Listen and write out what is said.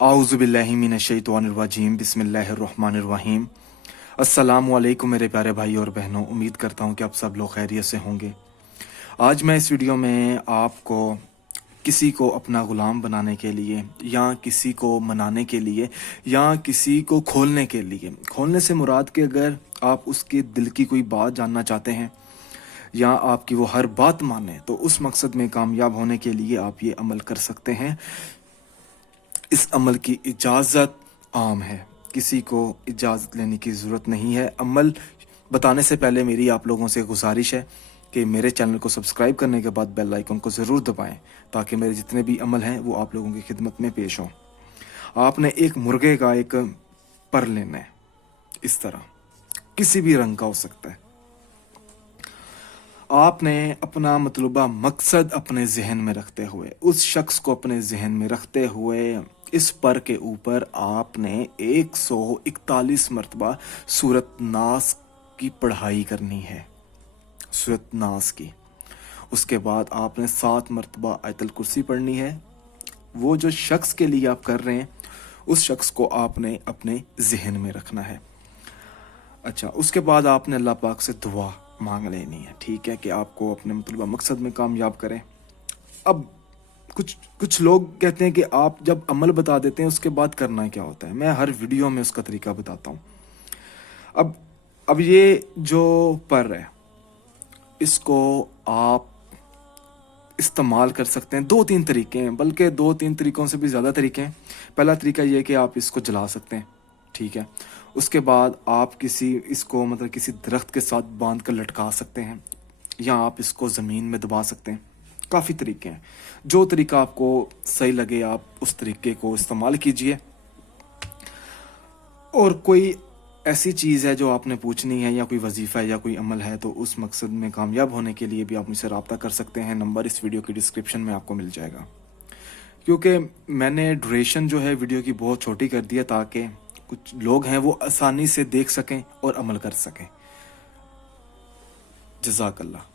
आऊज़ुबिल्लाहि मिनश्शैतानिर्रजीम बिस्मिल्लाहिर्रहमानिर्रहीम। अस्सलामुअलैकुम मेरे प्यारे भाई और बहनों, उम्मीद करता हूँ कि आप सब लोग खैरियत से होंगे। आज मैं इस वीडियो में आपको किसी को अपना ग़ुलाम बनाने के लिए या किसी को मनाने के लिए या किसी को खोलने के लिए, खोलने से मुराद कि अगर आप उसके दिल की कोई बात जानना चाहते हैं या आपकी वो हर बात माने, तो उस मकसद में कामयाब होने के लिए आप ये अमल कर सकते हैं। इस अमल की इजाज़त आम है, किसी को इजाज़त लेने की ज़रूरत नहीं है। अमल बताने से पहले मेरी आप लोगों से गुजारिश है कि मेरे चैनल को सब्सक्राइब करने के बाद बेल आइकन को ज़रूर दबाएं, ताकि मेरे जितने भी अमल हैं वो आप लोगों की खिदमत में पेश हों। आपने एक मुर्गे का एक पर लेना है, इस तरह किसी भी रंग का हो सकता है। आपने अपना मतलूबा मकसद अपने जहन में रखते हुए, उस शख्स को अपने जहन में रखते हुए इस पर के ऊपर आपने 141 मरतबा सूरत नास की पढ़ाई करनी है, सूरत नास की। उसके बाद आपने 7 मरतबा आयतल कुर्सी पढ़नी है। वो जो शख्स के लिए आप कर रहे हैं, उस शख्स को आपने अपने जहन में रखना है। अच्छा, उसके बाद आपने अल्लाह पाक से दुआ मांग लेनी है, ठीक है, कि आपको अपने मतलूबा मकसद में कामयाब करें। अब कुछ लोग कहते हैं कि आप जब अमल बता देते हैं उसके बाद करना क्या होता है। मैं हर वीडियो में उसका तरीका बताता हूँ। अब ये जो पर है, इसको आप इस्तेमाल कर सकते हैं। 2-3 तरीके हैं, बल्कि 2-3 तरीकों से भी ज़्यादा तरीके हैं। पहला तरीका ये है कि आप इसको जला सकते हैं, ठीक है। उसके बाद आप इसको मतलब किसी दरख्त के साथ बांध कर लटका सकते हैं, या आप इसको ज़मीन में दबा सकते हैं। काफ़ी तरीके हैं, जो तरीका आपको सही लगे आप उस तरीके को इस्तेमाल कीजिए। और कोई ऐसी चीज़ है जो आपने पूछनी है, या कोई वजीफ़ा है या कोई अमल है, तो उस मकसद में कामयाब होने के लिए भी आप मुझसे रब्ता कर सकते हैं। नंबर इस वीडियो की डिस्क्रिप्शन में आपको मिल जाएगा। क्योंकि मैंने ड्यूरेशन जो है वीडियो की बहुत छोटी कर दी है, ताकि कुछ लोग हैं वो आसानी से देख सकें और अमल कर सकें। जज़ाकल्लाह।